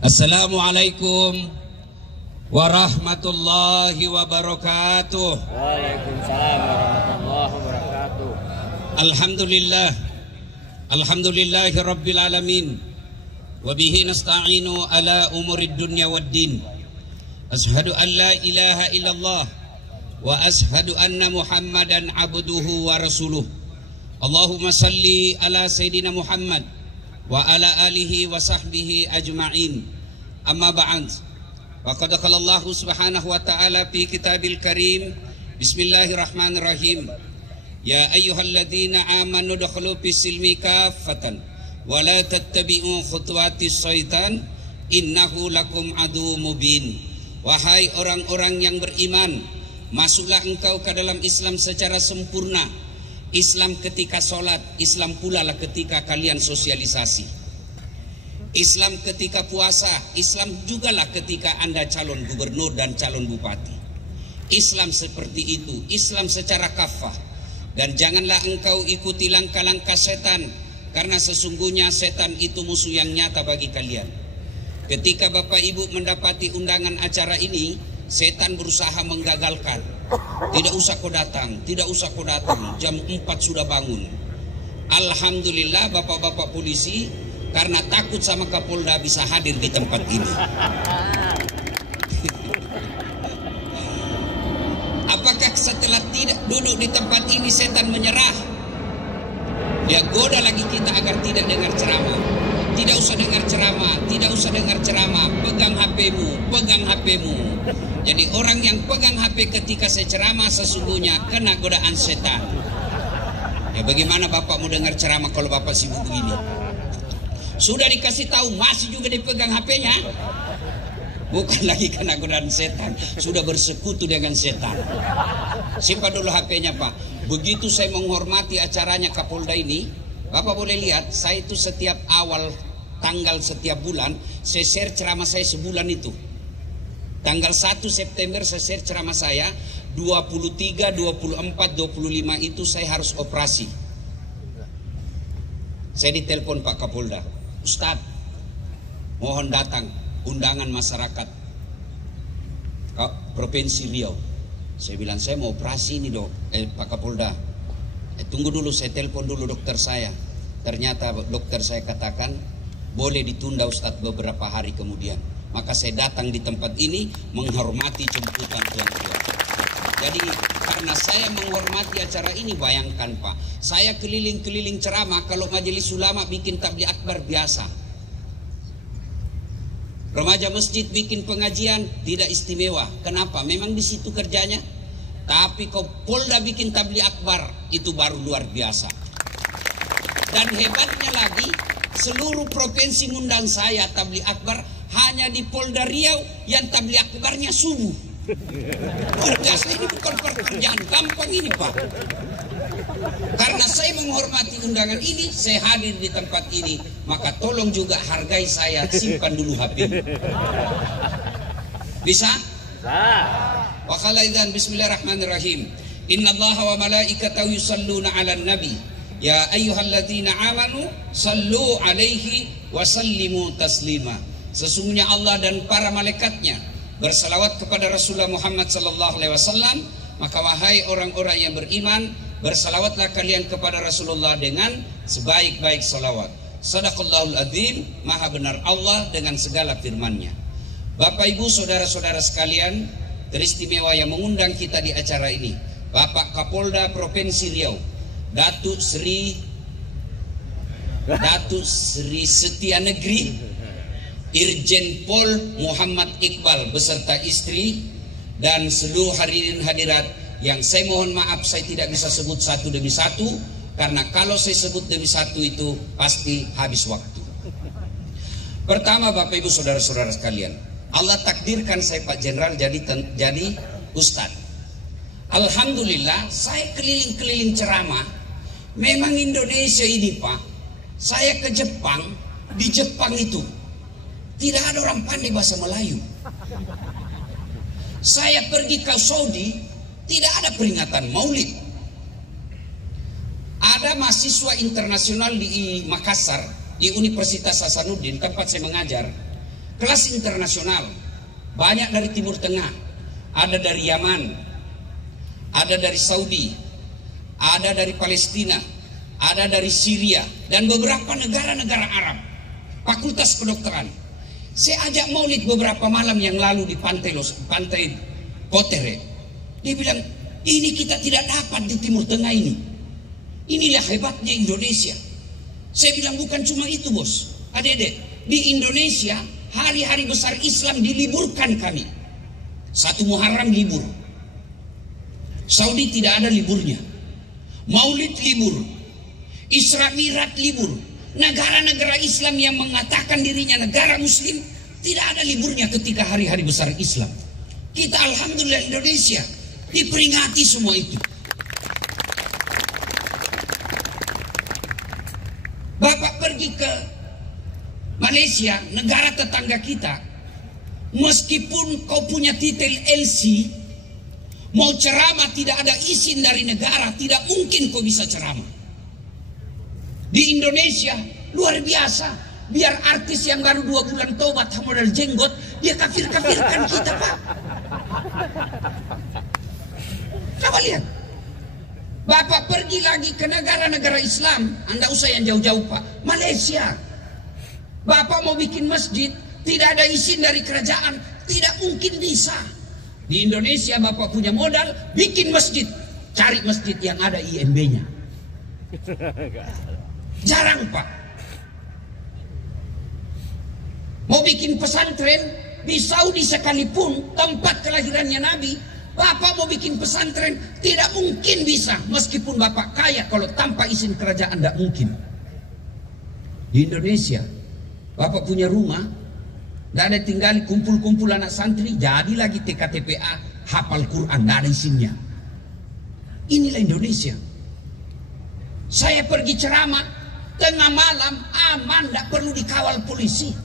Assalamualaikum warahmatullahi wabarakatuh. Waalaikumsalam warahmatullahi wabarakatuh. Alhamdulillahi rabbil alamin. Wa bihi nasta'inu ala umurid dunya waddin. Ashhadu an la ilaha illallah wa ashhadu anna Muhammadan abduhu wa rasuluh. Allahumma salli ala Sayyidina Muhammad wa ala alihi wa sahbihi ajma'in. Amma ba'd. Faqad qala Allah subhanahu wa ta'ala fi kitabil karim. Bismillahirrahmanirrahim. Ya ayyuhalladzina amanu dukhulu fis silmi kaffatan wa la tattabi'u khutuwatis syaitan innahu lakum adu mubin. Wahai orang-orang yang beriman, masuklah engkau ke dalam Islam secara sempurna. Islam ketika sholat, Islam pula lah ketika kalian sosialisasi. Islam ketika puasa, Islam jugalah ketika Anda calon gubernur dan calon bupati. Islam seperti itu, Islam secara kafah. Dan janganlah engkau ikuti langkah-langkah setan, karena sesungguhnya setan itu musuh yang nyata bagi kalian. Ketika Bapak Ibu mendapati undangan acara ini, setan berusaha menggagalkan. Tidak usah kau datang, tidak usah kau datang, jam 4 sudah bangun. Alhamdulillah bapak-bapak polisi, karena takut sama Kapolda bisa hadir di tempat ini. Apakah setelah tidak duduk di tempat ini setan menyerah? Dia goda lagi kita agar tidak dengar ceramah. Tidak usah dengar ceramah, tidak usah dengar ceramah. Pegang HP-mu, pegang HP-mu. Jadi orang yang pegang HP ketika saya ceramah sesungguhnya kena godaan setan. Ya bagaimana Bapak mau dengar ceramah kalau Bapak sibuk begini? Sudah dikasih tahu masih juga dipegang HP-nya. Bukan lagi kena godaan setan, sudah bersekutu dengan setan. Simpan dulu HP-nya Pak. Begitu saya menghormati acaranya Kapolda ini, Bapak boleh lihat, saya itu setiap awal tanggal setiap bulan, saya share ceramah saya sebulan itu. Tanggal 1 September saya share ceramah saya, 23, 24, 25 itu saya harus operasi. Saya ditelepon Pak Kapolda, Ustadz, mohon datang, undangan masyarakat Provinsi Riau. Saya bilang, saya mau operasi ini dok, Pak Kapolda. Tunggu dulu, saya telepon dulu dokter saya. Ternyata dokter saya katakan boleh ditunda Ustadz beberapa hari kemudian. Maka saya datang di tempat ini menghormati jemputan tuan-tuan. Jadi karena saya menghormati acara ini, bayangkan Pak, saya keliling-keliling ceramah. Kalau majelis ulama bikin tabligh akbar biasa, remaja masjid bikin pengajian tidak istimewa. Kenapa? Memang di situ kerjanya. Tapi kalau Polda bikin tabligh akbar itu baru luar biasa. Dan hebatnya lagi, seluruh provinsi ngundang saya tabligh akbar, hanya di Polda Riau yang tabligh akbarnya subuh. Luar biasa, ini bukan pekerjaan gampang ini Pak. Karena saya menghormati undangan ini, saya hadir di tempat ini, maka tolong juga hargai saya, simpan dulu HP. Bisa? Wa qala idzan bismillahirrahmanirrahim. Innallaha wa malaikatahu yusalluna 'alan nabi. Ya ayyuhalladzina amanu sallu 'alaihi wa sallimu taslima. Sesungguhnya Allah dan para malaikatnya bersalawat kepada Rasulullah Muhammad sallallahu alaihi wasallam, maka wahai orang-orang yang beriman, bersalawatlah kalian kepada Rasulullah dengan sebaik-baik salawat. Sadaqallahul adzim, maha benar Allah dengan segala firman-Nya. Bapak Ibu saudara-saudara sekalian, teristimewa yang mengundang kita di acara ini, Bapak Kapolda Provinsi Riau, Datuk Sri Setia Negeri Irjen Pol Muhammad Iqbal beserta istri dan seluruh hadirin hadirat yang saya mohon maaf saya tidak bisa sebut satu demi satu, karena kalau saya sebut demi satu itu pasti habis waktu. Pertama Bapak Ibu saudara-saudara sekalian, Allah takdirkan saya Pak Jenderal jadi Ustadz. Alhamdulillah saya keliling-keliling ceramah. Memang Indonesia ini Pak, saya ke Jepang, di Jepang itu tidak ada orang pandai bahasa Melayu. Saya pergi ke Saudi, tidak ada peringatan Maulid. Ada mahasiswa internasional di Makassar, di Universitas Hasanuddin, tempat saya mengajar. kelas internasional. Banyak dari Timur Tengah, ada dari Yaman, ada dari Saudi, ada dari Palestina, ada dari Syria, dan beberapa negara-negara Arab. Fakultas kedokteran. Saya ajak maulid beberapa malam yang lalu di pantai Potere. Dia bilang, ini kita tidak dapat di Timur Tengah ini. Inilah hebatnya Indonesia. Saya bilang, bukan cuma itu bos. Adik-adik, di Indonesia hari-hari besar Islam diliburkan kami. 1 Muharram libur. Saudi tidak ada liburnya. Maulid libur. Isra Mi'raj libur. Negara-negara Islam yang mengatakan dirinya negara Muslim tidak ada liburnya ketika hari-hari besar Islam. Kita alhamdulillah Indonesia diperingati semua itu. Bapak pergi ke Malaysia, negara tetangga kita, meskipun kau punya titel LC, mau ceramah tidak ada izin dari negara, tidak mungkin kau bisa ceramah. Di Indonesia luar biasa, biar artis yang baru 2 bulan tobat modal jenggot, dia kafir-kafirkan kita Pak. Coba lihat. Bapak pergi lagi ke negara-negara Islam, Anda usah yang jauh-jauh Pak, Malaysia. Bapak mau bikin masjid, tidak ada izin dari kerajaan, tidak mungkin bisa. Di Indonesia Bapak punya modal, bikin masjid, cari masjid yang ada IMB-nya. Jarang Pak. Mau bikin pesantren di Saudi sekalipun, tempat kelahirannya Nabi, Bapak mau bikin pesantren, tidak mungkin bisa. Meskipun Bapak kaya, kalau tanpa izin kerajaan tidak mungkin. Di Indonesia Bapak punya rumah, tidak ada tinggal kumpul-kumpul anak santri, jadi lagi TKTPA, hafal Quran, tidak ada izinnya. Inilah Indonesia. Saya pergi ceramah, tengah malam, aman, tidak perlu dikawal polisi.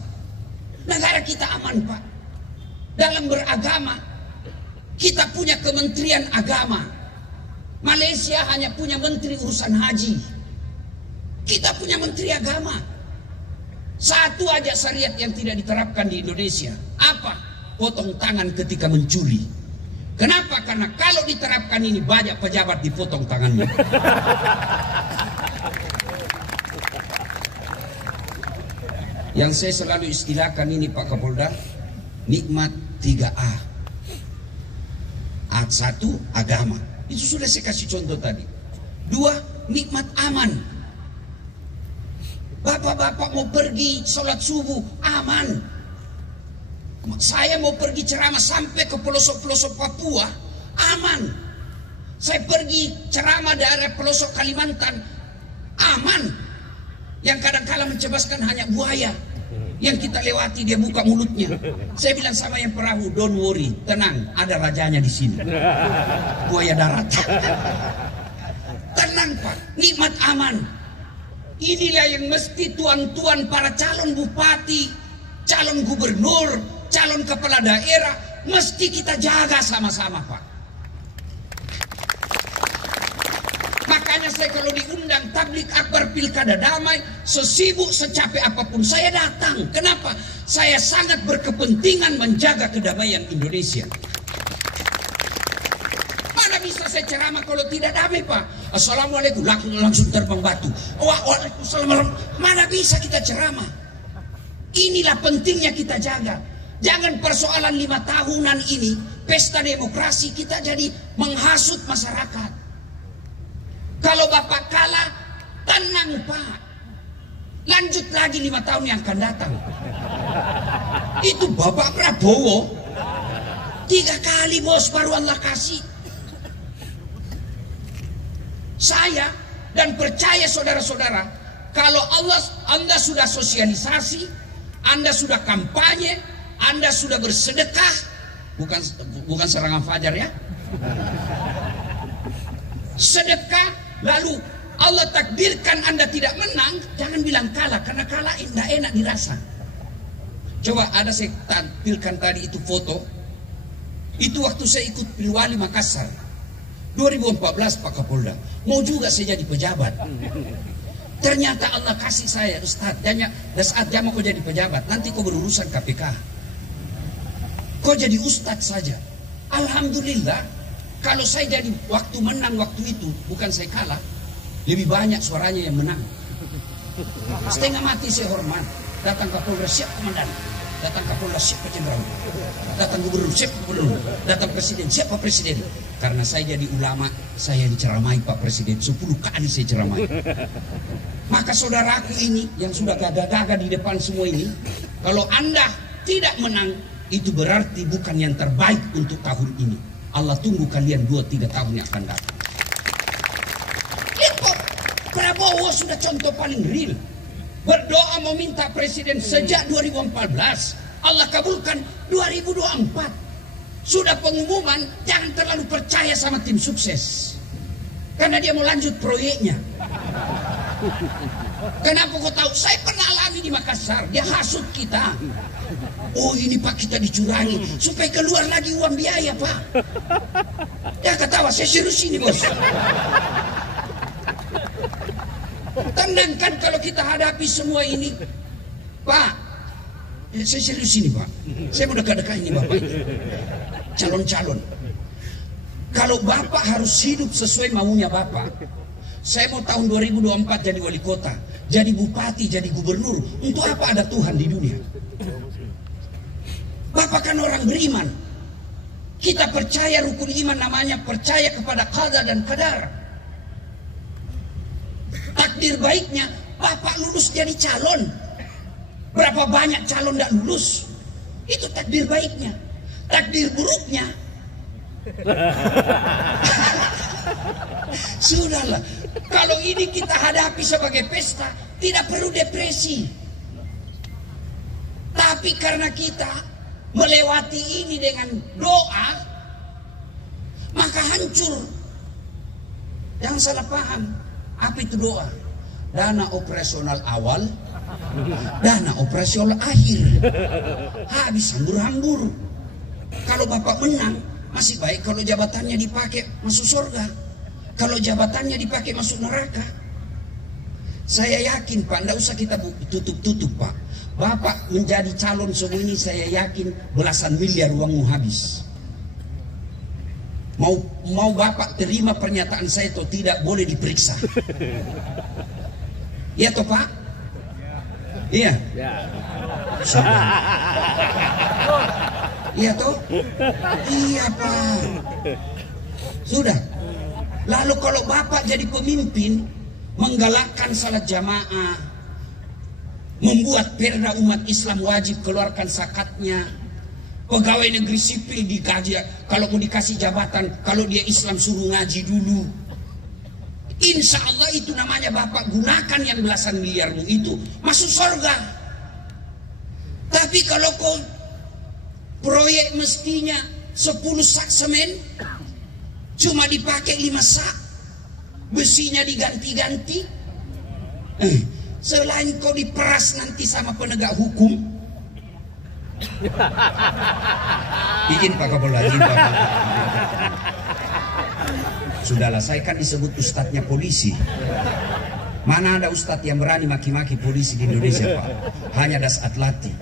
Negara kita aman Pak. Dalam beragama, kita punya Kementerian Agama. Malaysia hanya punya Menteri Urusan Haji. Kita punya Menteri Agama. Satu aja syariat yang tidak diterapkan di Indonesia. Apa? Potong tangan ketika mencuri. Kenapa? Karena kalau diterapkan ini banyak pejabat dipotong tangannya. Yang saya selalu istilahkan ini Pak Kapolda, nikmat 3A. A1, agama. Itu sudah saya kasih contoh tadi. 2, nikmat aman. Bapak-bapak mau pergi sholat subuh, aman. Saya mau pergi ceramah sampai ke pelosok-pelosok Papua, aman. Saya pergi ceramah daerah pelosok Kalimantan, aman. Yang kadang-kala mencebaskan hanya buaya. Yang kita lewati dia buka mulutnya. Saya bilang sama yang perahu, don't worry, tenang, ada rajanya di sini. Buaya darat. Tenang Pak, nikmat aman. Inilah yang mesti tuan-tuan para calon bupati, calon gubernur, calon kepala daerah mesti kita jaga sama-sama Pak. Makanya saya kalau diundang tablik akbar pilkada damai, sesibuk secapek apapun saya datang. Kenapa? Saya sangat berkepentingan menjaga kedamaian Indonesia. Mana bisa saya ceramah kalau tidak damai Pak? Assalamualaikum, langsung terbang batu. Waalaikumsalam. Mana bisa kita ceramah? Inilah pentingnya kita jaga. Jangan persoalan 5 tahunan ini, pesta demokrasi kita jadi menghasut masyarakat. Kalau Bapak kalah, tenang Pak. Lanjut lagi 5 tahun yang akan datang. Itu Bapak Prabowo 3 kali bos baru Allah kasih. Saya dan percaya saudara-saudara, kalau Anda sudah sosialisasi, Anda sudah kampanye, Anda sudah bersedekah, bukan serangan fajar ya, sedekah, lalu Allah takdirkan Anda tidak menang, jangan bilang kalah, karena kalah tidak enak dirasa. Coba ada saya tampilkan tadi itu foto, itu waktu saya ikut Pilwali Makassar 2014 Pak Kapolda, mau juga saya jadi pejabat. Ternyata Allah kasih saya, Ustaz, dan saat jam kau jadi pejabat, nanti kau berurusan KPK. Kau jadi Ustaz saja. Alhamdulillah, kalau saya jadi waktu menang waktu itu, bukan saya kalah, lebih banyak suaranya yang menang. Setengah mati saya hormat. Datang Kapolres, siap komandan. Datang Kapolres, siap Pak Jenderal. Datang Gubernur, siap Gubernur. Datang Presiden, siap Pak Presiden. Karena saya jadi ulama, saya diceramai Pak Presiden 10 kali saya ceramai. Maka saudaraku ini yang sudah gagah-gagah di depan semua ini, kalau Anda tidak menang, itu berarti bukan yang terbaik untuk tahun ini. Allah tunggu kalian 2-3 tahun yang akan datang. Lihat, Prabowo sudah contoh paling real. Berdoa meminta presiden sejak 2014. Allah kabulkan 2024. Sudah pengumuman, jangan terlalu percaya sama tim sukses. Karena dia mau lanjut proyeknya. Kenapa kau tahu? Saya pernah alami di Makassar. Dia hasut kita. Oh ini Pak, kita dicurangi supaya keluar lagi uang biaya Pak. Dia ketawa, saya serius ini bos. Tenang kan kalau kita hadapi semua ini Pak. Saya serius ini Pak. Saya mau dekat-dekat ini Bapak. Calon-calon. Kalau Bapak harus hidup sesuai maunya Bapak. Saya mau tahun 2024 jadi wali kota, jadi bupati, jadi gubernur. Untuk apa ada Tuhan di dunia? Bapak kan orang beriman. Kita percaya rukun iman, namanya percaya kepada qada dan qadar. Takdir baiknya Bapak lulus jadi calon. Berapa banyak calon tidak lulus? Itu takdir baiknya. Takdir buruknya sudahlah. Kalau ini kita hadapi sebagai pesta, tidak perlu depresi. Tapi karena kita melewati ini dengan doa, maka hancur. Jangan salah paham. Apa itu doa? Dana operasional awal, dana operasional akhir. Habis hambur-hambur. Kalau Bapak menang, masih baik kalau jabatannya dipakai masuk surga. Kalau jabatannya dipakai masuk neraka. Saya yakin Pak, tidak usah kita tutup-tutup Pak. Bapak menjadi calon semua ini, saya yakin belasan miliar uangmu habis. Mau Bapak terima pernyataan saya atau tidak, boleh diperiksa. Iya toh Pak? Iya. Iya toh? Iya Pak. Sudah. Lalu kalau Bapak jadi pemimpin, menggalakkan salat jamaah, membuat perda umat Islam wajib keluarkan zakatnya, pegawai negeri sipil digaji, kalau mau dikasih jabatan, kalau dia Islam suruh ngaji dulu. Insya Allah itu namanya Bapak gunakan yang belasan miliarmu itu masuk surga. Tapi kalau kau proyek mestinya 10 sak semen, cuma dipakai 5 sak, besinya diganti-ganti. Selain kau diperas nanti sama penegak hukum, bikin Pak Kapolri. Sudahlah, saya kan disebut ustadznya polisi. Mana ada ustadz yang berani maki-maki polisi di Indonesia Pak? Hanya Das Atlati.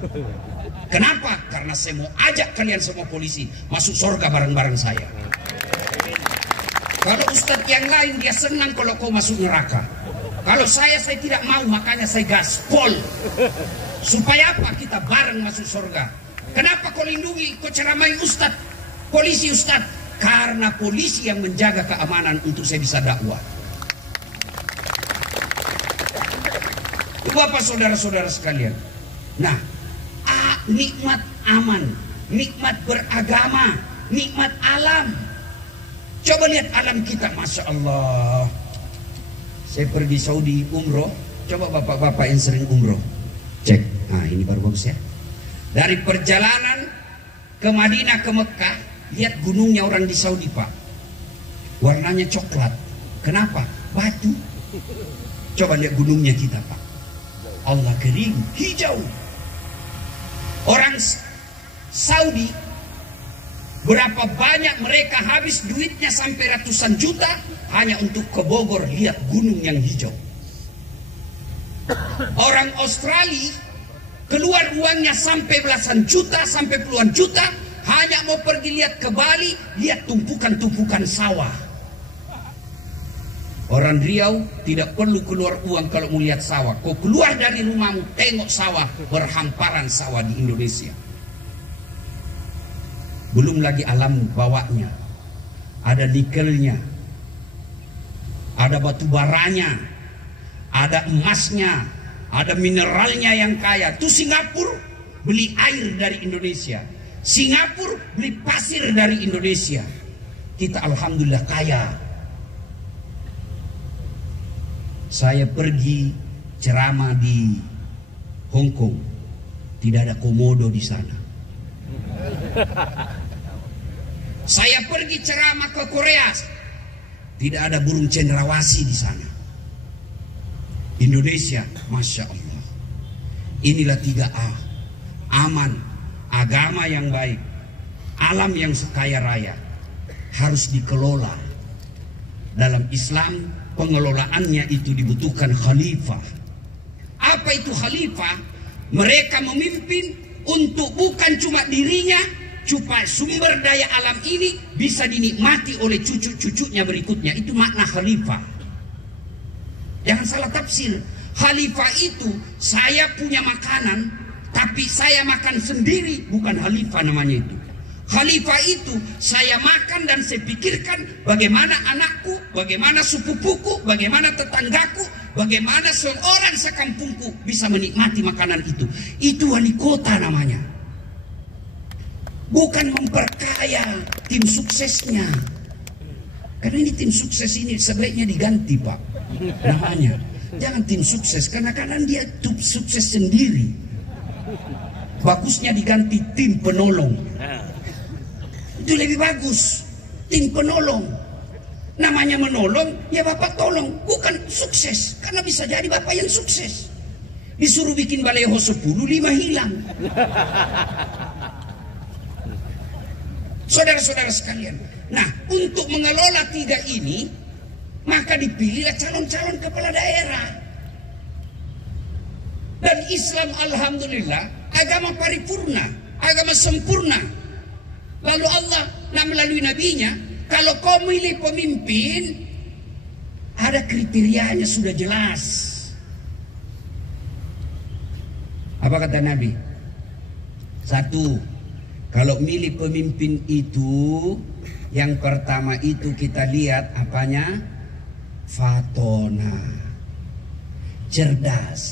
Kenapa? Karena saya mau ajak kalian semua polisi masuk surga bareng-bareng saya. Kalau ustadz yang lain dia senang kalau kau masuk neraka. Kalau saya tidak mau, makanya saya gaspol. Supaya apa? Kita bareng masuk surga. Kenapa kau lindungi, kau ceramai ustadz, polisi ustadz? Karena polisi yang menjaga keamanan untuk saya bisa dakwah. Bapak saudara-saudara sekalian. Nah, nikmat aman, nikmat beragama, nikmat alam. Coba lihat alam kita, Masya Allah. Saya pergi Saudi umroh. Coba bapak-bapak yang sering umroh cek. Nah ini baru bagus ya. Dari perjalanan ke Madinah ke Mekah, lihat gunungnya orang di Saudi Pak. Warnanya coklat. Kenapa? Batu. Coba lihat gunungnya kita Pak. Allah kering, hijau. Orang Saudi, berapa banyak mereka habis duitnya sampai ratusan juta hanya untuk ke Bogor lihat gunung yang hijau. Orang Australia keluar uangnya sampai belasan juta, sampai puluhan juta, hanya mau pergi lihat ke Bali, lihat tumpukan-tumpukan sawah. Orang Riau tidak perlu keluar uang kalau mau lihat sawah. Kau keluar dari rumahmu, tengok sawah, berhamparan sawah di Indonesia. Belum lagi alam bawahnya. Ada nikelnya, ada batu baranya, ada emasnya, ada mineralnya yang kaya. Tuh Singapura beli air dari Indonesia, Singapura beli pasir dari Indonesia. Kita alhamdulillah kaya. Saya pergi ceramah di Hong Kong, tidak ada komodo di sana. Saya pergi ceramah ke Korea, tidak ada burung cendrawasih di sana. Indonesia, Masya Allah. Inilah 3A. Aman, agama yang baik, alam yang kaya raya, harus dikelola. Dalam Islam, pengelolaannya itu dibutuhkan khalifah. Apa itu khalifah? Mereka memimpin untuk bukan cuma dirinya, supaya sumber daya alam ini bisa dinikmati oleh cucu-cucunya berikutnya. Itu makna khalifah. Jangan salah tafsir. Khalifah itu saya punya makanan, tapi saya makan sendiri, bukan khalifah namanya itu. Khalifah itu saya makan dan saya pikirkan bagaimana anakku, bagaimana sepupuku, bagaimana tetanggaku, bagaimana seorang sekampungku bisa menikmati makanan itu. Itu wali kota namanya. Bukan memperkaya tim suksesnya. Karena ini tim sukses ini sebaiknya diganti, Pak, namanya. Jangan tim sukses, karena kadang dia tim sukses sendiri. Bagusnya diganti tim penolong. Itu lebih bagus. Tim penolong. Namanya menolong, ya Bapak tolong. Bukan sukses, karena bisa jadi Bapak yang sukses. Disuruh bikin baleho 10, 5 hilang. Saudara-saudara sekalian, nah untuk mengelola 3 ini, maka dipilihlah calon-calon kepala daerah. Dan Islam alhamdulillah agama paripurna, agama sempurna. Lalu Allah melalui nabinya, kalau kau milih pemimpin, ada kriterianya sudah jelas. Apa kata Nabi? 1, kalau milih pemimpin itu, yang pertama itu kita lihat apanya? Fatona, cerdas.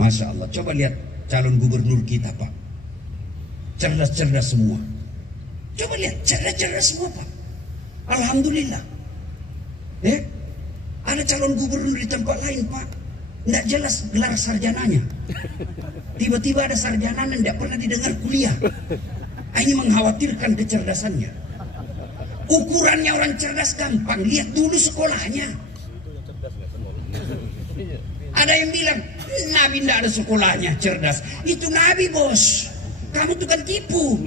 Masya Allah, coba lihat calon gubernur kita, Pak. Cerdas-cerdas semua. Coba lihat, cerdas-cerdas semua, Pak. Alhamdulillah. Ada calon gubernur di tempat lain, Pak, tidak jelas gelar sarjananya. Tiba-tiba ada sarjana dan tidak pernah didengar kuliah. Ini mengkhawatirkan kecerdasannya. Ukurannya orang cerdas gampang, lihat dulu sekolahnya. Ada yang bilang, Nabi tidak ada sekolahnya cerdas. Itu Nabi, bos. Kamu tukang tipu.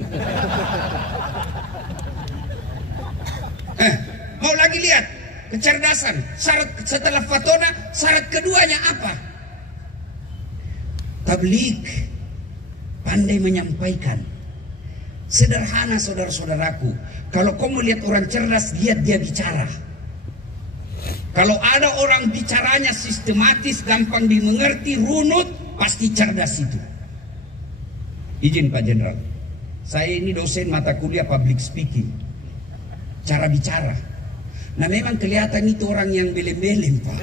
Mau lagi lihat kecerdasan. Syarat setelah fatona, syarat keduanya apa? Tabligh, pandai menyampaikan. Sederhana saudara-saudaraku, kalau kau melihat orang cerdas, lihat dia bicara. Kalau ada orang bicaranya sistematis, gampang dimengerti, runut, pasti cerdas itu. Izin Pak Jenderal, saya ini dosen mata kuliah public speaking, cara bicara. Nah memang kelihatan itu orang yang belem-belem, Pak.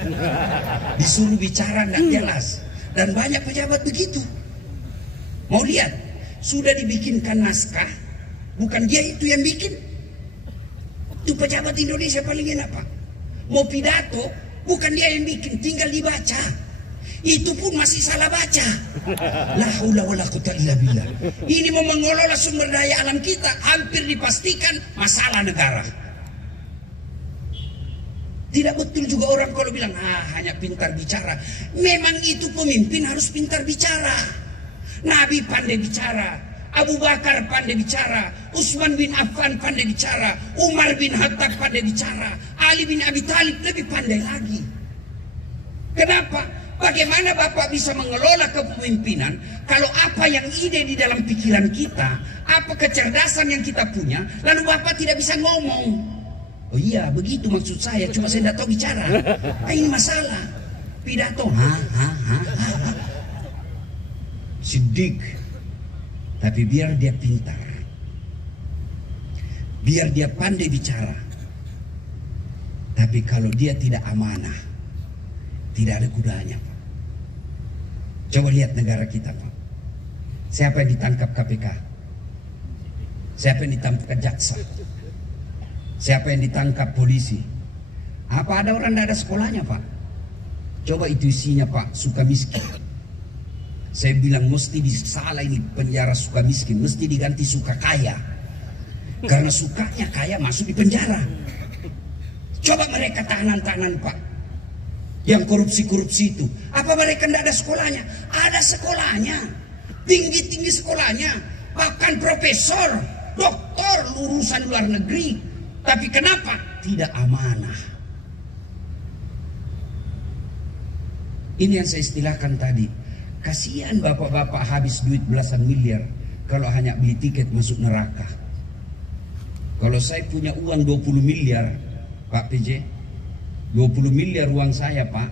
Disuruh bicara tidak jelas. Dan banyak pejabat begitu. Mau lihat, sudah dibikinkan naskah, bukan dia itu yang bikin. Itu pejabat Indonesia paling enak, Pak. Mau pidato, bukan dia yang bikin, tinggal dibaca. Itu pun masih salah baca. La haula wala quwwata illa billah. Ini mau mengelola sumber daya alam kita, hampir dipastikan masalah negara. Tidak betul juga orang kalau bilang, hanya pintar bicara. Memang itu pemimpin harus pintar bicara. Nabi pandai bicara, Abu Bakar pandai bicara, Utsman bin Affan pandai bicara, Umar bin Khattab pandai bicara, Ali bin Abi Thalib lebih pandai lagi. Kenapa? Bagaimana Bapak bisa mengelola kepemimpinan kalau apa yang ide di dalam pikiran kita, apa kecerdasan yang kita punya, lalu Bapak tidak bisa ngomong. Oh iya, begitu maksud saya, cuma saya tidak tahu bicara. Ini masalah. Pidato, sidik. Tapi biar dia pintar, biar dia pandai bicara. Tapi kalau dia tidak amanah, tidak ada gunanya, Pak. Coba lihat negara kita, Pak. Siapa yang ditangkap KPK? Siapa yang ditangkap jaksa? Siapa yang ditangkap polisi? Apa ada orang tidak ada sekolahnya, Pak? Coba itu isinya, Pak, suka miskin. Saya bilang mesti disalah ini penjara suka miskin, mesti diganti suka kaya. Karena sukanya kaya masuk di penjara. Coba mereka tahanan-tahanan, Pak, yang korupsi-korupsi itu, apa mereka tidak ada sekolahnya? Ada sekolahnya, tinggi-tinggi sekolahnya, bahkan profesor, doktor, lulusan luar negeri. Tapi kenapa? Tidak amanah. Ini yang saya istilahkan tadi. Kasihan bapak-bapak habis duit belasan miliar kalau hanya beli tiket masuk neraka. Kalau saya punya uang 20 miliar, Pak PJ, 20 miliar uang saya, Pak,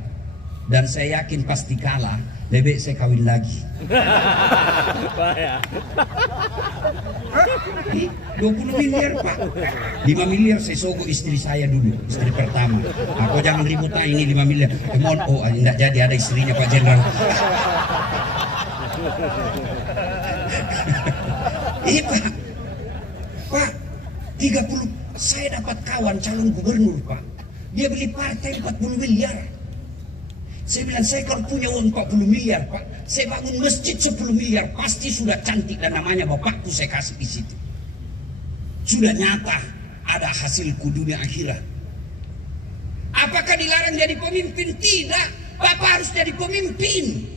dan saya yakin pasti kalah, lebih saya kawin lagi. 20 miliar, Pak. 5 miliar saya sogok istri saya dulu, istri pertama. Aku jangan ribut, nah ini 5 miliar. Mohon, oh enggak jadi, ada istrinya Pak Jenderal. Iya, Pak. Pak, 30, saya dapat kawan calon gubernur, Pak. Dia beli partai 40 miliar. Saya bilang, saya kalau punya uang 40 miliar, Pak, saya bangun masjid 10 miliar, pasti sudah cantik dan namanya bapakku saya kasih di situ. Sudah nyata, ada hasilku dunia akhirat. Apakah dilarang jadi pemimpin? Tidak. Bapak harus jadi pemimpin.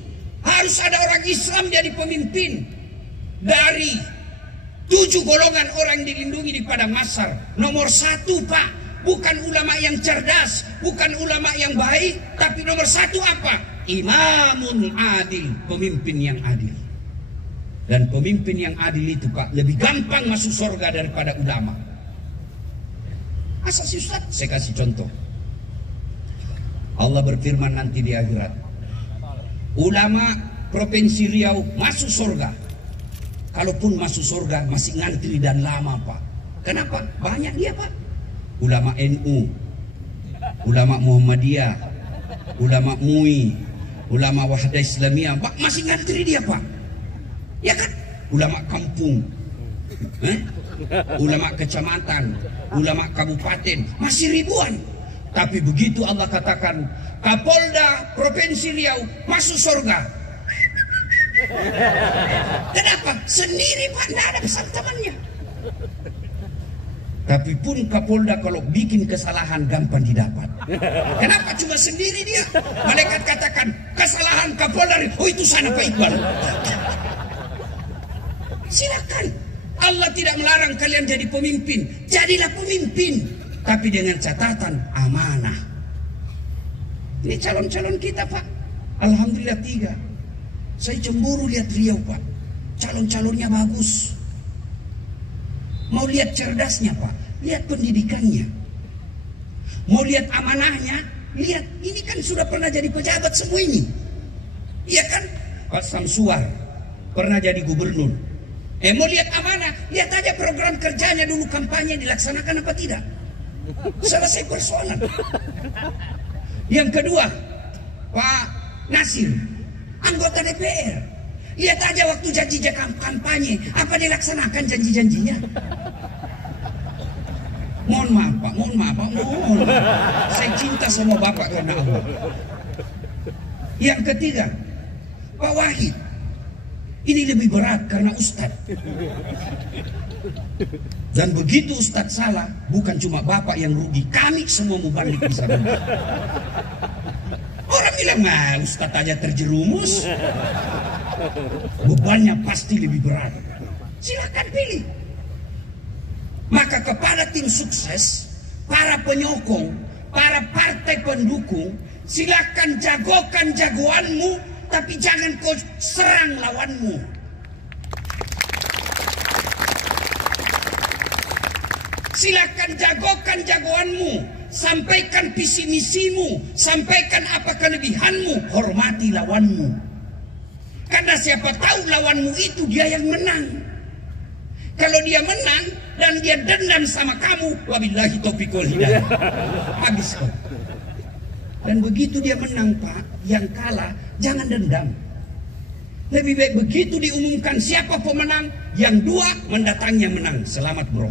Harus ada orang Islam jadi pemimpin. Dari 7 golongan orang dilindungi di padang mahsyar, nomor 1, Pak, bukan ulama yang cerdas, bukan ulama yang baik, tapi nomor 1 apa? Imamun adil, pemimpin yang adil. Dan pemimpin yang adil itu, Pak, lebih gampang masuk surga daripada ulama. Asal sih Ustaz, saya kasih contoh. Allah berfirman nanti di akhirat, ulama Provinsi Riau masuk surga. Kalaupun masuk surga masih ngantri dan lama, Pak. Kenapa? Banyak dia, Pak. Ulama NU, ulama Muhammadiyah, ulama MUI, ulama Wahdah Islamiyah, Pak, masih ngantri dia, Pak. Ya kan? Ulama kampung, ulama kecamatan, ulama kabupaten, masih ribuan. Tapi begitu Allah katakan Kapolda Provinsi Riau masuk surga. Kenapa? Sendiri, Pak, tidak ada pesan temannya. Tapi pun Kapolda kalau bikin kesalahan gampang didapat. Kenapa? Cuma sendiri dia. Malaikat katakan kesalahan Kapolda, oh itu sana Pak Iqbal. Silakan. Allah tidak melarang kalian jadi pemimpin. Jadilah pemimpin, tapi dengan catatan amanah. Ini calon-calon kita, Pak. Alhamdulillah 3. Saya cemburu lihat Riau, Pak. Calon-calonnya bagus. Mau lihat cerdasnya, Pak, lihat pendidikannya. Mau lihat amanahnya, lihat. Ini kan sudah pernah jadi pejabat semua ini. Iya kan? Pak Samsuar pernah jadi gubernur. Mau lihat amanah, lihat aja program kerjanya dulu, kampanye dilaksanakan apa tidak. Selesai persoalan. Yang kedua, Pak Nasir, anggota DPR. Lihat aja waktu janji kampanye, apa dilaksanakan janji-janjinya. Mohon maaf, Pak, mohon maaf, Pak, mohon maaf. Saya cinta sama Bapak karena Allah. Yang ketiga, Pak Wahid. Ini lebih berat karena Ustadz. Dan begitu Ustadz salah, bukan cuma Bapak yang rugi, kami semua mubalik bisa rugi. Orang bilang, nah Ustadz aja terjerumus, bebannya pasti lebih berat. Silakan pilih. Maka kepada tim sukses, para penyokong, para partai pendukung Silakan jagokan jagoanmu, tapi jangan kau serang lawanmu. Silakan jagokan jagoanmu, sampaikan visi misimu, sampaikan apa kelebihanmu, hormati lawanmu. Karena siapa tahu lawanmu itu dia yang menang. Kalau dia menang dan dia dendam sama kamu, wabillahi taufiq wal hidayah, habis kau. Dan begitu dia menang, Pak, yang kalah jangan dendam. Lebih baik begitu diumumkan siapa pemenang, yang dua mendatangi yang menang. Selamat bro,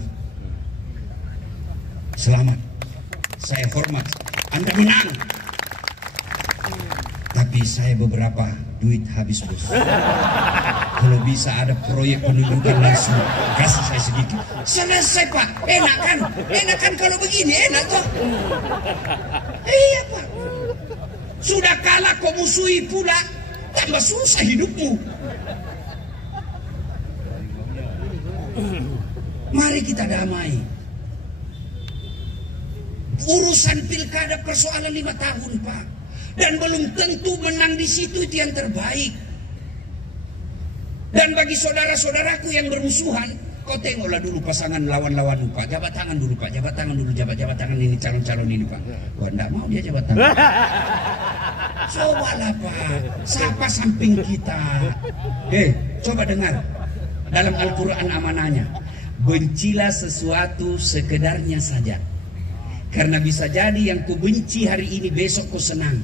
selamat, saya hormat, Anda menang. Tapi saya beberapa duit habis bos. Kalau bisa ada proyek penunjukan langsung, kasih saya sedikit. Selesai Pak, enak kan? Enak kan kalau begini, enak toh? Iya Pak. Sudah kalah kau musuhi pula, tambah susah hidupmu. Mari kita damai. Urusan pilkada persoalan 5 tahun Pak, dan belum tentu menang di situ itu yang terbaik. Dan bagi saudara-saudaraku yang bermusuhan, kau tengoklah dulu pasangan lawan-lawan Pak, jabat tangan dulu Pak, jabat tangan dulu, jabat tangan ini calon-calon ini Pak. Wah enggak mau dia jabat tangan. Cobalah Pak, siapa samping kita? Coba dengar dalam Al-Quran amanahnya, bencilah sesuatu sekedarnya saja, karena bisa jadi yang kau benci hari ini besok kau senang.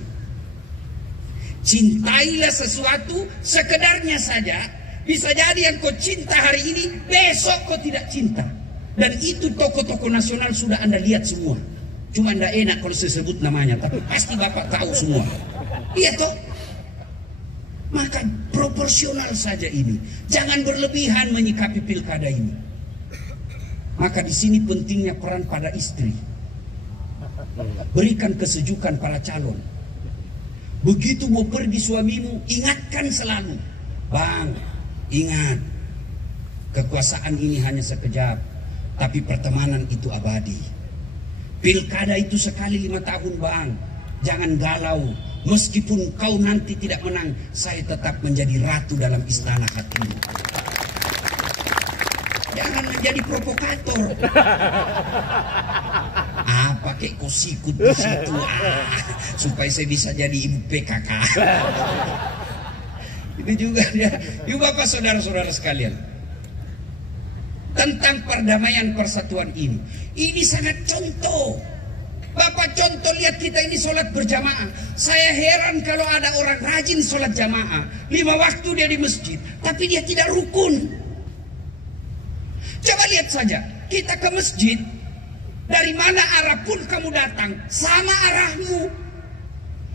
Cintailah sesuatu sekedarnya saja, bisa jadi yang kau cinta hari ini besok kau tidak cinta. Dan itu tokoh-tokoh nasional sudah Anda lihat semua. Cuma Anda enak kalau saya sebut namanya, tapi pasti Bapak tahu semua. Iya toh? Maka proporsional saja ini. Jangan berlebihan menyikapi pilkada ini. Maka di sini pentingnya peran pada istri. Berikan kesejukan para calon. Begitu mau pergi suamimu, ingatkan selalu, Bang, ingat, kekuasaan ini hanya sekejap, tapi pertemanan itu abadi. Pilkada itu sekali 5 tahun Bang, jangan galau. Meskipun kau nanti tidak menang, saya tetap menjadi ratu dalam istana hatimu. Jangan menjadi provokator. Pakai kau sikut di situ, supaya saya bisa jadi ibu PKK. Itu juga dia. Yuk Bapak saudara-saudara sekalian, tentang perdamaian persatuan ini sangat contoh. Bapak contoh, lihat kita ini sholat berjamaah. Saya heran kalau ada orang rajin sholat jamaah 5 waktu dia di masjid, tapi dia tidak rukun. Coba lihat saja, kita ke masjid, dari mana arah pun kamu datang, sama arahmu.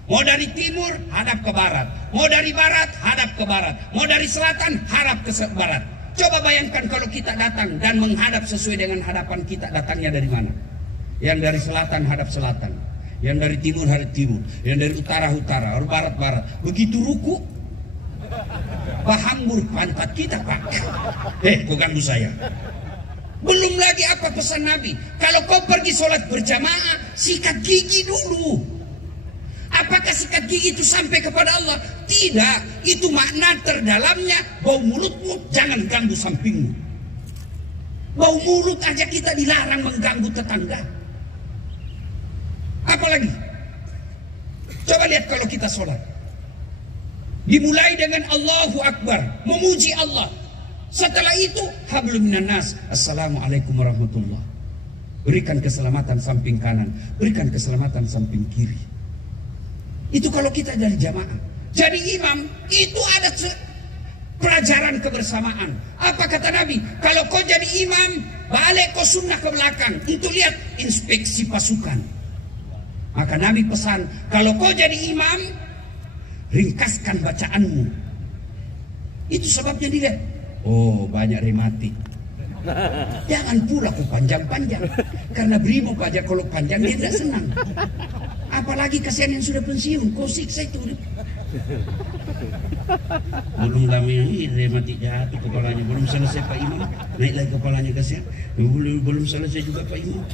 Mau dari timur, hadap ke barat. Mau dari barat, hadap ke barat. Mau dari selatan, hadap ke barat. Coba bayangkan kalau kita datang dan menghadap sesuai dengan hadapan kita, datangnya dari mana? Yang dari selatan hadap selatan, yang dari timur hadap timur, yang dari utara utara, barat barat. Begitu ruku, hambur pantat kita Pak. Kau ganggu saya. Belum lagi apa pesan Nabi, kalau kau pergi sholat berjamaah, sikat gigi dulu. Apakah sikat gigi itu sampai kepada Allah? Tidak, itu makna terdalamnya, bau mulutmu jangan ganggu sampingmu. Bau mulut aja kita dilarang mengganggu tetangga, apalagi coba lihat kalau kita sholat, dimulai dengan Allahu Akbar, memuji Allah. Setelah itu hablum minan nas, assalamualaikum warahmatullah. Berikan keselamatan samping kanan, berikan keselamatan samping kiri. Itu kalau kita dari jamaah. Jadi imam itu ada pelajaran kebersamaan. Apa kata Nabi? Kalau kau jadi imam, balik kau sunnah ke belakang untuk lihat inspeksi pasukan. Maka Nabi pesan, kalau kau jadi imam, ringkaskan bacaanmu. Itu sebabnya dilihat. Oh, banyak rematik. Jangan pula kau panjang-panjang, karena brimob aja kalau panjang dia tidak senang. Apalagi kasihan yang sudah pensiun, kau siksa itu. Belum lama ini rematik jatuh kepalanya, belum selesai Pak Imam, naik lagi kepalanya kasihan. Belum selesai juga Pak Imam.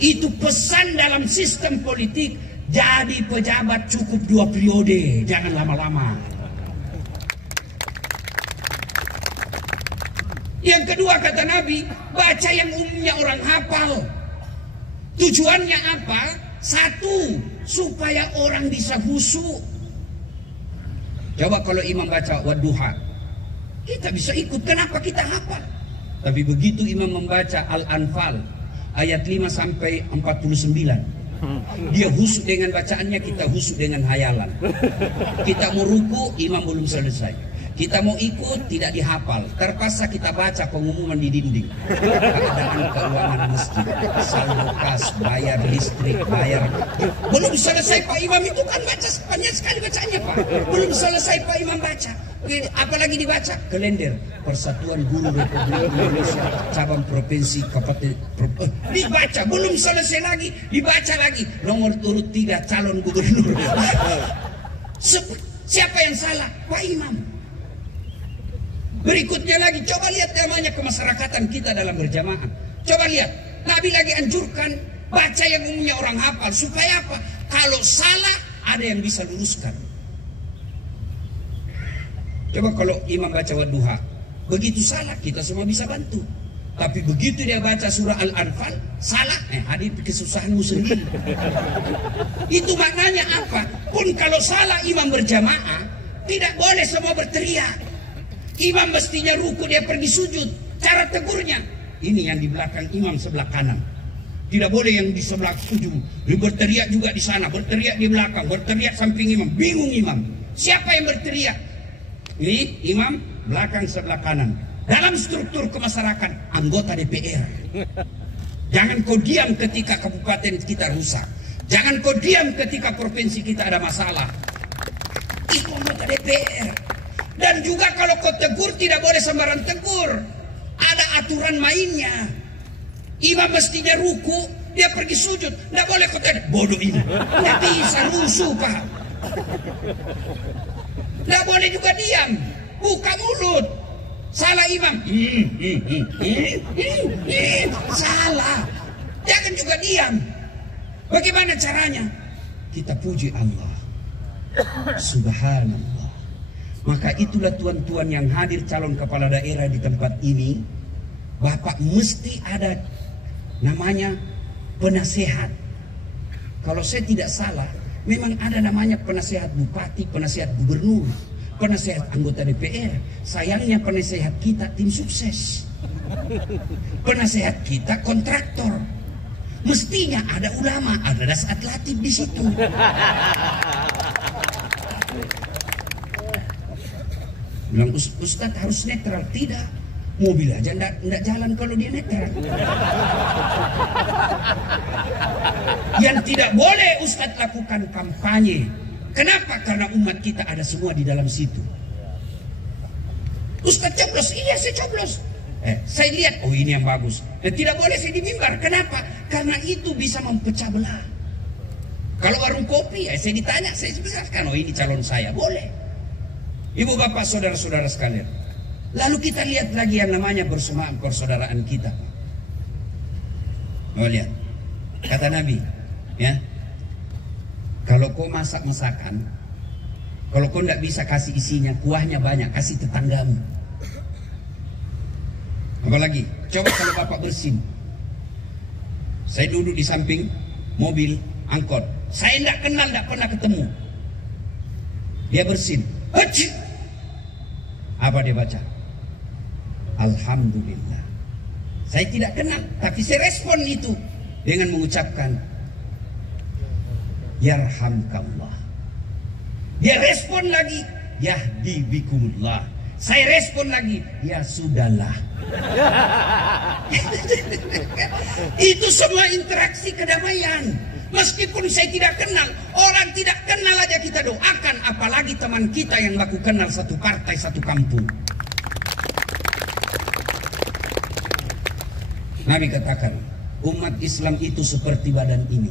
Itu pesan dalam sistem politik. jadi pejabat cukup 2 periode, jangan lama-lama. Yang kedua kata Nabi, baca yang umumnya orang hafal. Tujuannya apa? Satu, supaya orang bisa khusyuk. Coba kalau imam baca wadduha, kita bisa ikut, kenapa kita hafal? Tapi begitu imam membaca Al-Anfal ayat 5 sampai 49, dia khusyuk dengan bacaannya, kita khusyuk dengan hayalan. Kita mau ruku, imam belum selesai. Kita mau ikut, tidak dihafal. Terpaksa kita baca pengumuman di dinding. Keadaan keuangan masjid, saldo kas, bayar listrik, bayar. Belum selesai Pak Imam itu kan baca panjang sekali bacanya Pak. Belum selesai Pak Imam baca. Apalagi dibaca? Kalender Persatuan Guru Republik Indonesia cabang provinsi kabupaten. Dibaca, belum selesai lagi, dibaca lagi. Nomor urut 3 calon gubernur. Siapa yang salah? Pak Imam. Berikutnya lagi, coba lihat namanya kemasyarakatan kita dalam berjamaah. Coba lihat, Nabi lagi anjurkan baca yang umumnya orang hafal. Supaya apa? Kalau salah, ada yang bisa luruskan. Coba kalau imam baca wadduha, begitu salah, kita semua bisa bantu. Tapi begitu dia baca surah Al-Anfal, salah, hadir kesusahanmu sendiri. Itu maknanya apa? Pun kalau salah imam berjamaah, tidak boleh semua berteriak. Imam mestinya ruku, dia pergi sujud. Cara tegurnya, ini yang di belakang imam sebelah kanan. Tidak boleh yang di sebelah ujung. Dia berteriak juga di sana, berteriak di belakang, berteriak samping imam. Bingung imam. Siapa yang berteriak? Ini imam belakang sebelah kanan. Dalam struktur kemasyarakatan, anggota DPR. Jangan kau diam ketika kabupaten kita rusak. Jangan kau diam ketika provinsi kita ada masalah. Itu anggota DPR. Dan juga kalau kau tegur, tidak boleh sembarang tegur. Ada aturan mainnya. Imam mestinya ruku, dia pergi sujud. Tidak boleh kau tegur, bodoh ini. Tidak bisa, rusuh Pak. Tidak boleh juga diam. Buka mulut. Salah imam. Salah. Jangan juga diam. Bagaimana caranya? Kita puji Allah. Subhanallah. Maka itulah tuan-tuan yang hadir calon kepala daerah di tempat ini, Bapak mesti ada namanya penasehat. Kalau saya tidak salah, memang ada namanya penasehat bupati, penasehat gubernur, penasehat anggota DPR. Sayangnya penasehat kita tim sukses. Penasehat kita kontraktor. Mestinya ada ulama, ada nasihat latih di situ. Bilang Ustadz harus netral. Tidak, mobil aja enggak jalan kalau dia netral. Yang tidak boleh Ustadz lakukan kampanye. Kenapa? Karena umat kita ada semua di dalam situ. Ustadz coblos, iya saya coblos. Saya lihat, oh ini yang bagus. Tidak boleh saya di mimbar. Kenapa? Karena itu bisa mempecah belah. Kalau warung kopi, saya ditanya, saya sebesarkan, oh ini calon saya, boleh. Ibu bapak saudara-saudara sekalian. Lalu kita lihat lagi yang namanya bersamaan persaudaraan kita. Mau lihat? Kata Nabi, ya. Kalau kau masak masakan, kalau kau tidak bisa kasih isinya, kuahnya banyak, kasih tetanggamu. Apalagi, coba kalau bapak bersin. Saya duduk di samping mobil, angkot. Saya tidak kenal, tidak pernah ketemu. Dia bersin. Haji. Apa dia baca? Alhamdulillah. Saya tidak kenal, tapi saya respon itu dengan mengucapkan Yarhamkallah. Dia respon lagi, Yahdi bikumullah. Saya respon lagi, ya sudahlah. Itu semua interaksi kedamaian. Meskipun saya tidak kenal, orang tidak kenal aja kita doakan, apalagi teman kita yang baku kenal satu partai, satu kampung. Nabi katakan, umat Islam itu seperti badan ini.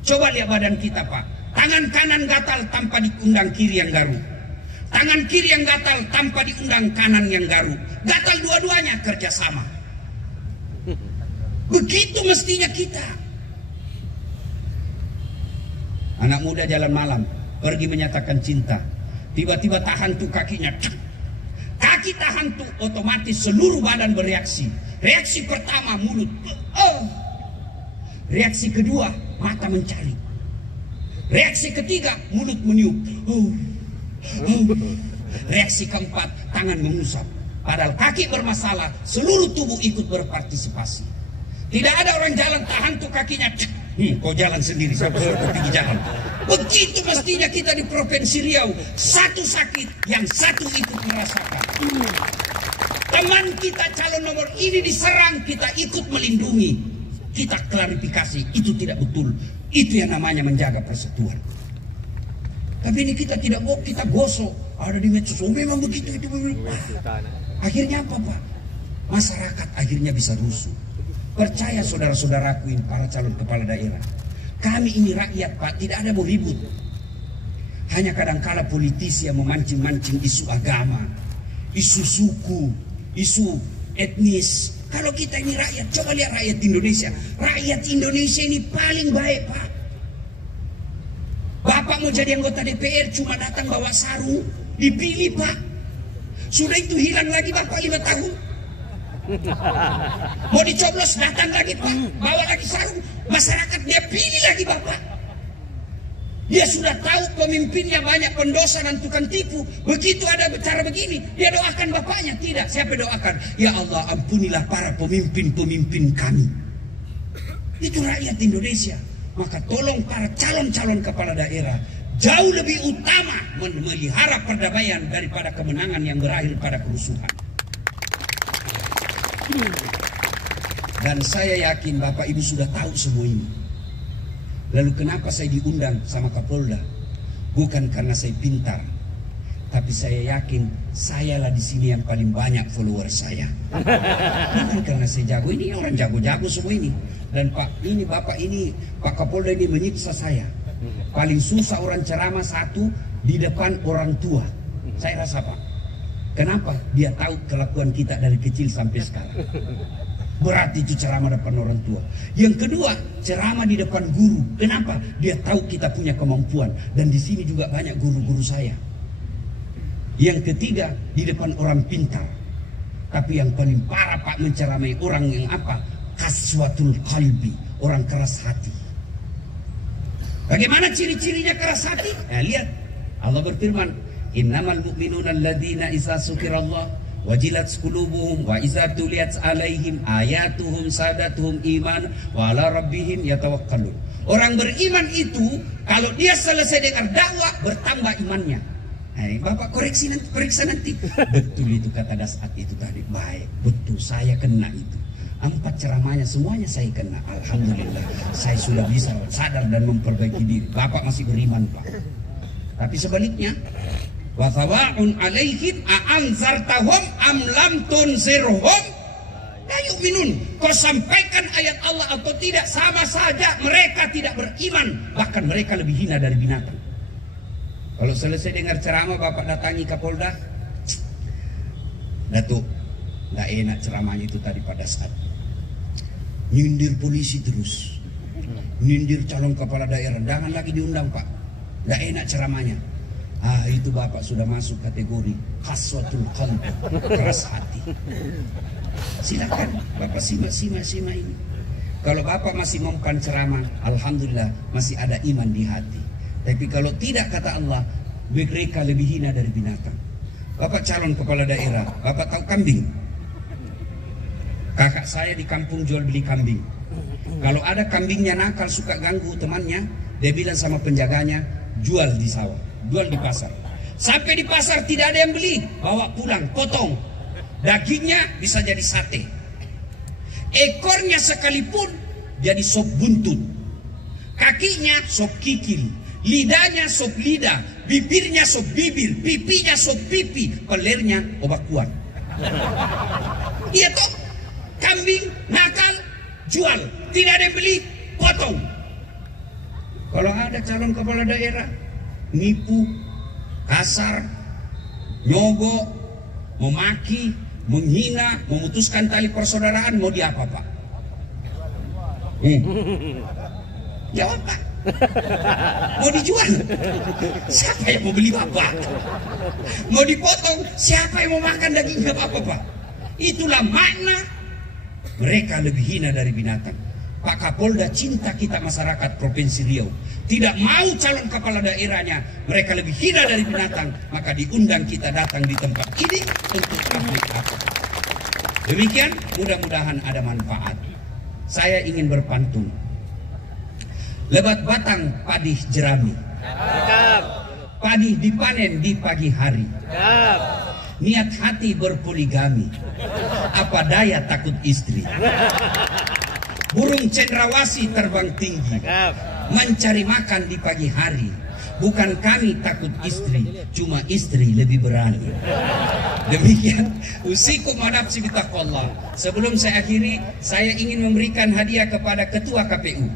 Coba lihat badan kita Pak. Tangan kanan gatal tanpa diundang kiri yang garuk. Tangan kiri yang gatal tanpa diundang kanan yang garuk. Gatal dua-duanya kerjasama. Begitu mestinya kita. Anak muda jalan malam, pergi menyatakan cinta. Tiba-tiba tahan tuh kakinya. Kaki tahan tuh, otomatis seluruh badan bereaksi. Reaksi pertama mulut. Reaksi kedua mata mencari. Reaksi ketiga mulut meniup. Reaksi keempat tangan mengusap. Padahal kaki bermasalah, seluruh tubuh ikut berpartisipasi. Tidak ada orang jalan tahan tuh kakinya. Kau jalan sendiri sampai pergi jalan. Begitu mestinya kita di Provinsi Riau. Satu sakit, yang satu ikut merasakan. Teman kita calon nomor ini diserang, kita ikut melindungi. Kita klarifikasi, itu tidak betul. Itu yang namanya menjaga persatuan. Tapi ini kita tidak mau, kita gosok. Ada di medsos, memang begitu itu. Akhirnya apa Pak? Masyarakat akhirnya bisa rusuh. Percaya saudara-saudaraku ini, para calon kepala daerah. Kami ini rakyat Pak, tidak ada mau ribut. Hanya kadangkala politisi yang memancing-mancing isu agama, isu suku, isu etnis. Kalau kita ini rakyat, coba lihat rakyat Indonesia. Rakyat Indonesia ini paling baik Pak. Bapak mau jadi anggota DPR cuma datang bawa sarung, dipilih Pak. Sudah itu hilang lagi Bapak 5 tahun. Mau dicoblos datang lagi Pak, bawa lagi sarung, masyarakat dia pilih lagi Bapak. Dia sudah tahu pemimpinnya banyak pendosa dan tukang tipu. Begitu ada bicara begini, dia doakan bapaknya. Tidak, siapa doakan? Ya Allah, ampunilah para pemimpin-pemimpin kami. Itu rakyat Indonesia. Maka tolong para calon-calon kepala daerah jauh lebih utama memelihara perdamaian daripada kemenangan yang berakhir pada kerusuhan. Dan saya yakin Bapak Ibu sudah tahu semua ini. Lalu kenapa saya diundang sama Kapolda? Bukan karena saya pintar, tapi saya yakin sayalah di sini yang paling banyak follower saya. Bukan karena saya jago, ini orang jago-jago semua ini. Dan Bapak ini, Pak Kapolda ini menyiksa saya. Paling susah orang ceramah satu di depan orang tua. Saya rasa Pak, kenapa? Dia tahu kelakuan kita dari kecil sampai sekarang. Berarti itu ceramah depan orang tua. Yang kedua, ceramah di depan guru. Kenapa? Dia tahu kita punya kemampuan. Dan di sini juga banyak guru-guru saya. Yang ketiga, di depan orang pintar. Tapi yang paling parah Pak, menceramai orang yang apa? Kaswatul qalbi, orang keras hati. Bagaimana ciri-cirinya keras hati? Nah, lihat. Allah berfirman, innamal mu'minuna alladzina idza dzukirallah wajilat qulubuhum wa idza tuliyat alaihim ayatuhum sadatuhum iman wa ala rabbihim yatawakkalun. Orang beriman itu kalau dia selesai dengar dakwah bertambah imannya. Nah, Bapak periksa nanti. Betul itu kata Dasat itu tadi. Baik, betul saya kena itu. 4 ceramahnya semuanya saya kena. Alhamdulillah, saya sudah bisa sadar dan memperbaiki diri. Bapak masih beriman Pak. Tapi sebaliknya, wa sawa'un 'alaihim a'anzartahum am lam tunzirhum la yu'minun. Kau sampaikan ayat Allah atau tidak, sama saja mereka tidak beriman, bahkan mereka lebih hina dari binatang. Kalau selesai dengar ceramah Bapak datangi Kapolda, Datuk, nggak enak ceramahnya itu tadi pada saat nyindir polisi terus, nyindir calon kepala daerah, jangan lagi diundang Pak, nggak enak ceramahnya. Itu Bapak sudah masuk kategori kaswatul qalbi, keras hati. Silakan Bapak simak ini. Kalau Bapak masih mempan ceramah, alhamdulillah masih ada iman di hati. Tapi kalau tidak, kata Allah, mereka lebih hina dari binatang. Bapak calon kepala daerah, Bapak tahu kambing? Kakak saya di kampung jual beli kambing. Kalau ada kambingnya nakal suka ganggu temannya, dia bilang sama penjaganya, jual di sawah, jual di pasar. Sampai di pasar tidak ada yang beli, bawa pulang, potong. Dagingnya bisa jadi sate. Ekornya sekalipun jadi sop buntut. Kakinya sop kikil. Lidahnya sop lidah. Bibirnya sop bibir. Pipinya sop pipi. Pelernya obat kuat. Iya toh? Kambing nakal, jual. Tidak ada yang beli, potong. Kalau ada calon kepala daerah nipu, kasar, nyogok, memaki, menghina, memutuskan tali persaudaraan, mau diapa Pak? Jawab Pak. Mau dijual, siapa yang mau beli Bapak? Mau dipotong, siapa yang mau makan dagingnya Bapak, Pak? Itulah makna mereka lebih hina dari binatang. Pak Kapolda cinta kita masyarakat Provinsi Riau, tidak mau calon kepala daerahnya mereka lebih hina dari binatang, maka diundang kita datang di tempat ini untuk public apa. Demikian, mudah-mudahan ada manfaat. Saya ingin berpantun. Lebat batang padi jerami, padi dipanen di pagi hari. Niat hati berpoligami, apa daya takut istri. Burung cendrawasih terbang tinggi, mencari makan di pagi hari. Bukan kami takut istri, cuma istri lebih berani. Demikian, usikum adabsi bitaqwallah. Sebelum saya akhiri, saya ingin memberikan hadiah kepada Ketua KPU.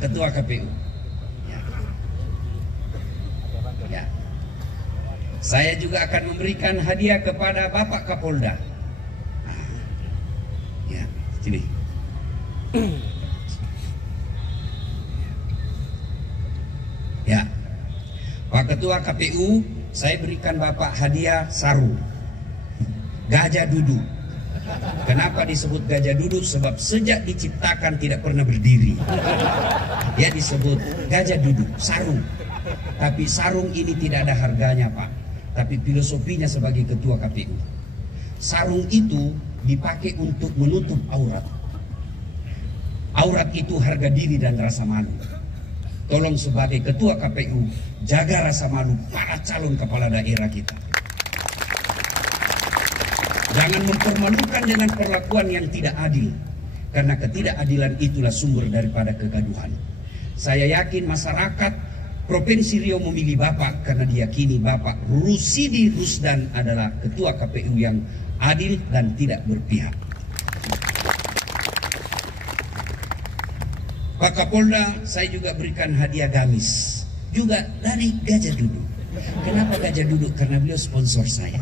Ketua KPU. Ya. Saya juga akan memberikan hadiah kepada Bapak Kapolda. Ya, sini. Ya, Pak Ketua KPU, saya berikan Bapak hadiah sarung gajah duduk. Kenapa disebut gajah duduk? Sebab sejak diciptakan tidak pernah berdiri. Dia disebut gajah duduk, sarung. Tapi sarung ini tidak ada harganya, Pak. Tapi filosofinya sebagai Ketua KPU, sarung itu dipakai untuk menutup aurat. Aurat itu harga diri dan rasa malu. Tolong sebagai Ketua KPU, jaga rasa malu para calon kepala daerah kita. Jangan mempermalukan dengan perlakuan yang tidak adil, karena ketidakadilan itulah sumber daripada kegaduhan. Saya yakin masyarakat Provinsi Riau memilih Bapak karena diyakini Bapak Rusidi Rusdan adalah Ketua KPU yang adil dan tidak berpihak. Pak Kapolda, saya juga berikan hadiah gamis, juga dari Gajah Duduk. Kenapa Gajah Duduk? Karena beliau sponsor saya.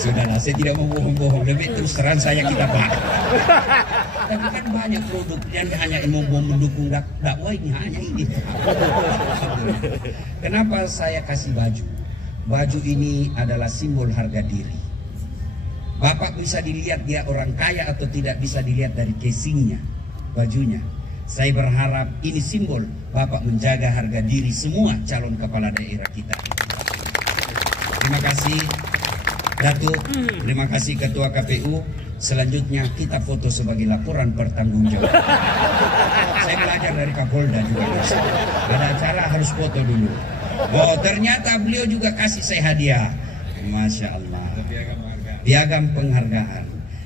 Sudahlah, saya tidak mau bohong-bohong. Lebih terus terang saya kita bahas. Tapi kan banyak produk yang hanya mau mendukung dakwah ini, hanya ini. Kenapa saya kasih baju? Baju ini adalah simbol harga diri. Bapak bisa dilihat dia orang kaya atau tidak bisa dilihat dari casingnya, bajunya. Saya berharap ini simbol Bapak menjaga harga diri semua calon kepala daerah kita. Terima kasih Datuk, terima kasih Ketua KPU. Selanjutnya kita foto sebagai laporan pertanggungjawab. Saya belajar dari Kapolda juga. Ada acara harus foto dulu. Oh, ternyata beliau juga kasih saya hadiah. Masya Allah. Piagam penghargaan.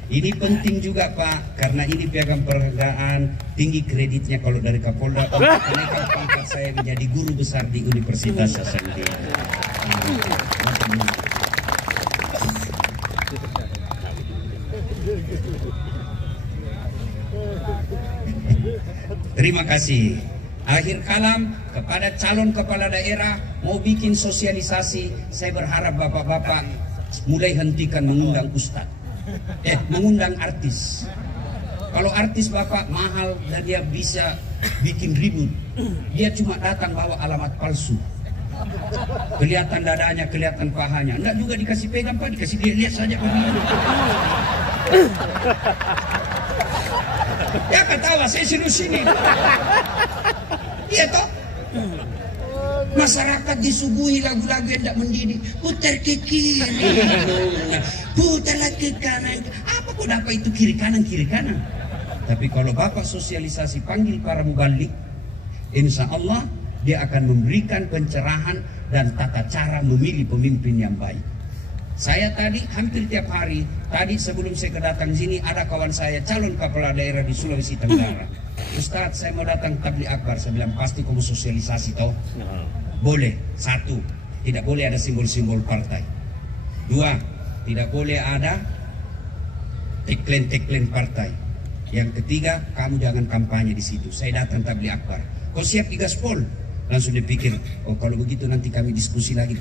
Ini penting juga Pak, karena ini piagam penghargaan, tinggi kreditnya kalau dari Kapolda untuk menaikkan pangkat saya menjadi guru besar di Universitas Hasanuddin. Terima kasih. Akhir kalam kepada calon kepala daerah mau bikin sosialisasi, saya berharap bapak-bapak mulai hentikan mengundang ustadz. Mengundang artis. Kalau artis Bapak mahal dan dia bisa bikin ribut, dia cuma datang bawa alamat palsu. Kelihatan dadanya, kelihatan pahanya. Enggak juga dikasih pegang Pak, dikasih dia lihat saja begini. Ya ketawa, saya serius ini. Iya toh? Masyarakat disuguhi lagu-lagu yang tidak mendidik. Putar ke kiri, putarlah ke kanan. Apa kok dapat itu kiri kanan? Tapi kalau Bapak sosialisasi panggil para mubalik, insya Allah dia akan memberikan pencerahan dan tata cara memilih pemimpin yang baik. Saya tadi hampir tiap hari, tadi sebelum saya kedatang sini ada kawan saya calon kepala daerah di Sulawesi Tenggara. Ustadz, saya mau datang tabligh akbar. Saya bilang pasti kamu sosialisasi toh. Boleh. Satu, tidak boleh ada simbol-simbol partai. Dua, tidak boleh ada tagline partai. Yang ketiga, kamu jangan kampanye di situ. Saya datang tabligh akbar. Kau siap digaspol? Langsung dipikir, oh kalau begitu nanti kami diskusi lagi.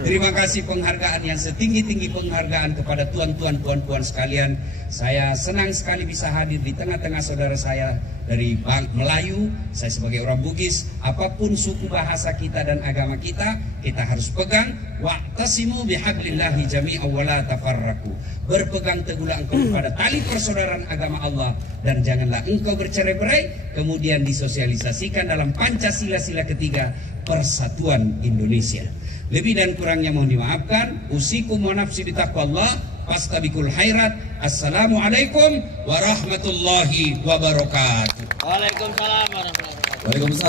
Terima kasih penghargaan yang setinggi-tinggi penghargaan kepada tuan-tuan, puan-puan sekalian. Saya senang sekali bisa hadir di tengah-tengah saudara saya dari Melayu. Saya sebagai orang Bugis, apapun suku bahasa kita dan agama kita, kita harus pegang. Wa'tasimu bihablillahi jami'an wa la tafarraqu. Berpegang teguhlah engkau kepada tali persaudaraan agama Allah dan janganlah engkau bercerai-berai. Kemudian disosialisasikan dalam Pancasila-sila ketiga, Persatuan Indonesia. Lebih dan kurangnya mohon dimaafkan. Usikum wa nafsi bitaqwallah. Fastabikul khairat. Assalamualaikum warahmatullahi wabarakatuh. Waalaikumsalam warahmatullahi wabarakatuh. Waalaikumsalam.